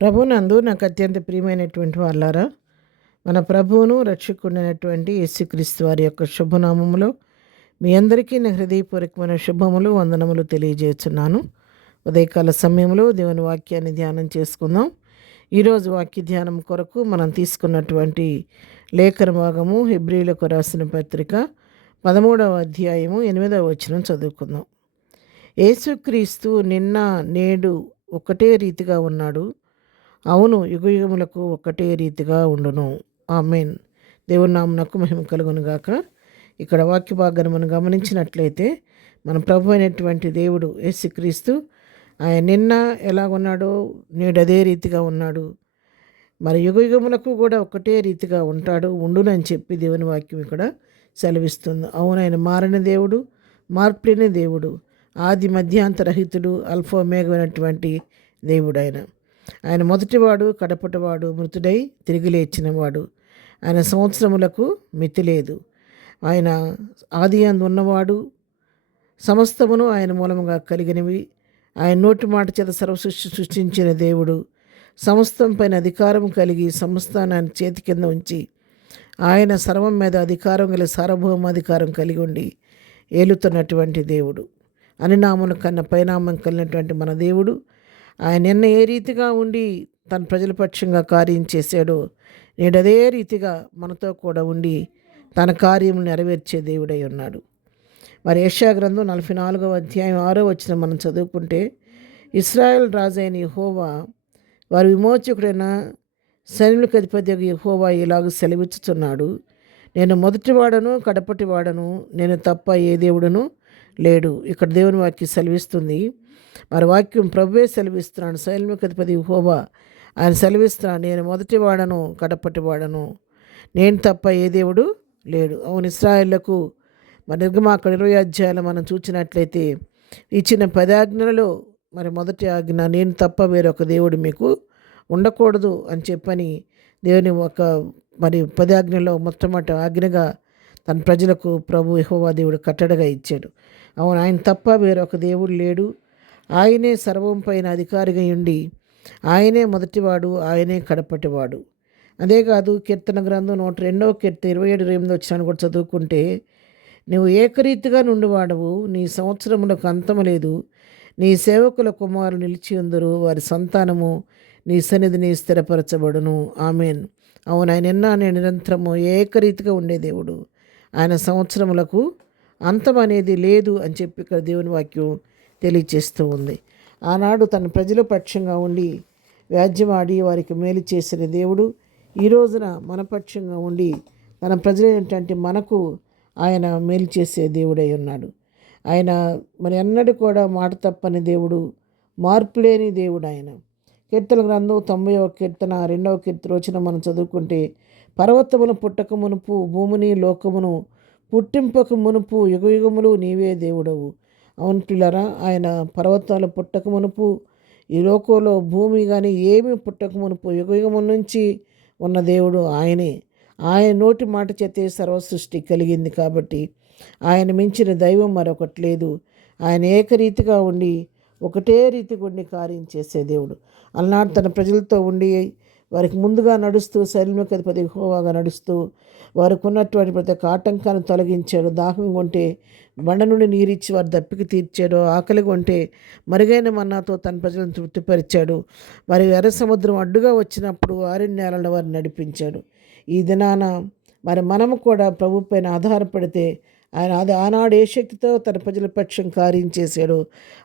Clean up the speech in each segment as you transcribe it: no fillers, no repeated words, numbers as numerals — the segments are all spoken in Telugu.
ప్రభునందు నాకు అత్యంత ప్రియమైనటువంటి వాళ్ళారా, మన ప్రభువును రక్షకుడైనటువంటి యేసుక్రీస్తు వారి యొక్క శుభనామములో మీ అందరికీ నా హృదయపూర్వకమైన శుభములు వందనములు తెలియజేస్తున్నాను. ఉదయకాల సమయంలో దేవుని వాక్యాన్ని ధ్యానం చేసుకుందాం. ఈరోజు వాక్య ధ్యానం కొరకు మనం తీసుకున్నటువంటి లేఖన భాగము హెబ్రీలకు రాసిన పత్రిక 13వ అధ్యాయము 8వ వచనం చదువుకుందాం. యేసుక్రీస్తు నిన్న నేడు ఒకటే రీతిగా ఉన్నాడు, అవును యుగయుగములకు ఒక్కటే రీతిగా ఉండును. ఆమేన్. దేవుని నామమునకు మహిమ కలుగును గాక. ఇక్కడ వాక్య భాగాన్ని మనం గమనించినట్లయితే మన ప్రభు అయినటువంటి దేవుడు యేసుక్రీస్తు ఆయన నిన్న ఎలాగున్నాడో నేడు అదే రీతిగా ఉన్నాడు, మరి యుగయుగములకు కూడా ఒకటే రీతిగా ఉంటాడు, ఉండునని చెప్పి దేవుని వాక్యం ఇక్కడ సెలవిస్తుంది. అవును, ఆయన మారని దేవుడు, మార్పులేని దేవుడు, ఆది మధ్యాంతరహితుడు, అల్ఫా ఒమేగైనటువంటి దేవుడు. ఆయన మొదటివాడు, కడపటివాడు, మృతుడై తిరిగి లేచినవాడు. ఆయన సంవత్సరములకు మితి లేదు. ఆయన ఆది యందు ఉన్నవాడు, సమస్తమును ఆయన మూలముగా కలిగినవి. ఆయన నోటి మాట చేత సర్వసృష్టి సృష్టించిన దేవుడు, సమస్తం పైన అధికారం కలిగి సమస్తాన్ని ఆయన చేతి కింద ఉంచి ఆయన సర్వం మీద అధికారం కలిగి సార్వభౌమాధికారం కలిగి ఉండి ఏలుతున్నటువంటి దేవుడు. అనినామం కన్నా పైనామం కలిగినటువంటి మన దేవుడు ఆయన నిన్న ఏ రీతిగా ఉండి తన ప్రజల పక్షంగా కార్యం చేశాడో నేడు అదే రీతిగా మనతో కూడా ఉండి తన కార్యములు నెరవేర్చే దేవుడై ఉన్నాడు. మరి యెషయా గ్రంథం 44వ అధ్యాయం 6వ వచనం మనం చదువుకుంటే, ఇశ్రాయేల్ రాజైన యెహోవా, వారి విమోచకుడైన సైన్యులకు అధిపతి యెహోవా ఇలాగ సెలవిచ్చుచున్నాడు, నేను మొదటివాడను కడపటివాడను, నేను తప్ప ఏ దేవుడును లేడు. ఇక్కడ దేవుని వాక్యం సెలవిస్తుంది. మరి వాక్యం ప్రభువే సెలవిస్తున్నాడు. సైన్యులకు అధిపతి యెహోవా ఆయన సెలవిస్తున్నాడు, నేను మొదటివాడను కడపటివాడను, నేను తప్ప ఏ దేవుడు లేడు. అవును, ఇశ్రాయేళ్లకు మరి నిర్గమాకాండం 20 అధ్యాయాలు మనం చూసినట్లయితే ఇచ్చిన 10 ఆజ్ఞలలో మరి మొదటి ఆజ్ఞ, నేను తప్ప వేరొక దేవుడు మీకు ఉండకూడదు అని చెప్పని దేవుని ఒక మరి 10 ఆజ్ఞలో మొట్టమొదటి ఆజ్ఞగా తన ప్రజలకు ప్రభు యెహోవా దేవుడు కట్టడగా ఇచ్చాడు. అవును, ఆయన తప్ప వేరొక దేవుడు లేడు. ఆయనే సర్వం పైన అధికారిగా ఉండి ఆయనే మొదటివాడు, ఆయనే కడపటివాడు. అదేకాదు కీర్తన గ్రంథం 102వ కీర్తన 27-28 వచ్చినాను కూడా చదువుకుంటే, నువ్వు ఏకరీతిగా నుండివాడవు, నీ సంవత్సరములకు అంతము లేదు, నీ సేవకుల కుమారులు నిలిచి ఉందరు, వారి సంతానము నీ సన్నిధిని స్థిరపరచబడును. ఆమెన్. అవును, ఆయన నిన్న నేను నిరంతరము ఏకరీతిగా ఉండే దేవుడు. ఆయన సంవత్సరములకు అంతం అనేది లేదు అని చెప్పి ఇక్కడ దేవుని వాక్యం తెలియచేస్తూ ఉంది. ఆనాడు తన ప్రజల పక్షంగా ఉండి వ్యాజ్యమాడి వారికి మేలు చేసిన దేవుడు ఈ రోజున మన పక్షంగా ఉండి తన ప్రజలైనటువంటి మనకు ఆయన మేలు చేసే దేవుడై ఉన్నాడు. ఆయన మరి ఎన్నడూ కూడా మాట తప్పని దేవుడు, మార్పు లేని దేవుడు ఆయన. కీర్తన గ్రంథం 90వ కీర్తన 2వ కీర్తన వచ్చిన మనం చదువుకుంటే, పర్వతమును పుట్టక మునుపు భూమిని లోకమును పుట్టింపక మునుపు యుగయుగములు నీవే దేవుడవు. అవును పిల్లరా, ఆయన పర్వతాలు పుట్టక మునుపు ఈ లోకంలో భూమి కానీ ఏమి పుట్టక మునుపు యుగయుగము నుంచి ఉన్న దేవుడు ఆయనే. ఆయన నోటి మాట చేతే సర్వసృష్టి కలిగింది కాబట్టి ఆయన మించిన దైవం మరొకటి లేదు. ఆయన ఏకరీతిగా ఉండి ఒకటే రీతిగా ఉండి కార్యం చేసే దేవుడు. అలనాడు తన ప్రజలతో ఉండి వారికి ముందుగా నడుస్తూ సైన్యులకు అధిపతి యెహోవాగా నడుస్తూ వారికి ఉన్నటువంటి ప్రతి ఒక్క ఆటంకాన్ని తొలగించాడు. దాహంగా ఉంటే బండ నుండి నీరిచ్చి వారి దప్పికి తీర్చాడు. ఆకలిగా ఉంటే మరుగైన మన్నాతో తన ప్రజలను తృప్తిపరిచాడు. మరి ఎర్ర సముద్రం అడ్డుగా వచ్చినప్పుడు ఆరణ్యాలలో వారిని నడిపించాడు. ఈ దినాన మరి మనము కూడా ప్రభు పైన ఆధారపడితే ఆయన ఆనాడు ఏ శక్తితో తన ప్రజల పక్షం కార్యం చేశాడు,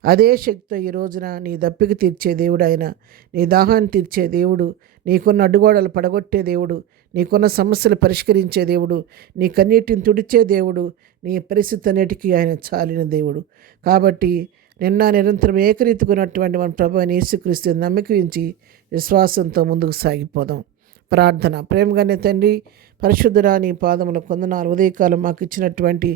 అదే శక్తితో ఈ రోజున నీ దప్పికి తీర్చే దేవుడు ఆయన. నీ దాహాన్ని తీర్చే దేవుడు, నీకున్న అడ్డుగోడలు పడగొట్టే దేవుడు, నీకున్న సమస్యలు పరిష్కరించే దేవుడు, నీ కన్నీటిని తుడిచే దేవుడు, నీ పరిస్థితి అన్నిటికీ ఆయన చాలిన దేవుడు. కాబట్టి నిన్న నిరంతరం ఏకరీతిగా ఉన్నటువంటి మన ప్రభు అయిన యేసుక్రీస్తు నమ్మిక ఉంచి విశ్వాసంతో ముందుకు సాగిపోదాం. ప్రార్థన. ప్రేమగానే తండ్రి, పరిశుద్ధుడా, నీ పాదముల కొందనాలు. ఉదయకాలం మాకు ఇచ్చినటువంటి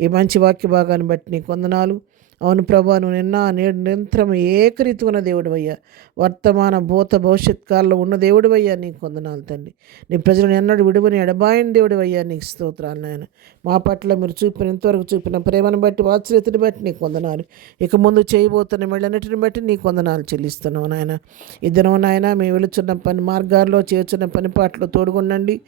ఈ మంచి వాక్య భాగాన్ని బట్టి నీ కొందనాలు. అవును ప్రభా, నువ్వు నిన్న నేడు నిరంతరం ఏకరీతి ఉన్న దేవుడు అయ్యా. వర్తమాన భూత భవిష్యత్ కాలంలో ఉన్న దేవుడు అయ్యా, నీకు వందనాలు తండ్రి. నీ ప్రజలను ఎన్నడూ విడువని ఎడబాయని దేవుడు అయ్యా, నీకు స్తోత్రాలు నాయన. మా పట్ల మీరు చూపిన ఇంతవరకు చూపిన ప్రేమను బట్టి, వాత్సల్యతని బట్టి నీకు వందనాలు. ఇక ముందు చేయబోతున్న మెళ్ళన్నిటిని బట్టి నీకు వందనాలు చెల్లిస్తున్నావు నాయన. ఇద్దరు నాయన మేము వెళుచున్న పని మార్గాల్లో చేర్చున్న పని పాటలు తోడుగుండండి.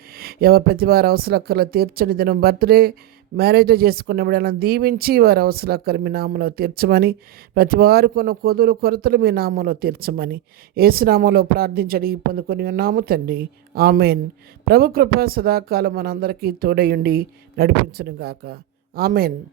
ఎవరు ప్రతి వారి అవసరాలు తీర్చని దినం బర్త్డే మ్యారేజ్ చేసుకున్న బిడ్డలను దీవించి వారి అవసరాలు మీ నామంలో తీర్చమని, ప్రతి వారు కొన్న కొరతలు మీ నామంలో తీర్చమని యేసునామంలో ప్రార్థించడి పొందుకొని ఉన్నాము తండ్రి. ఆమెన్. ప్రభు కృప సదాకాలం మనందరికీ తోడయుండి నడిపించును గాక. ఆమెన్.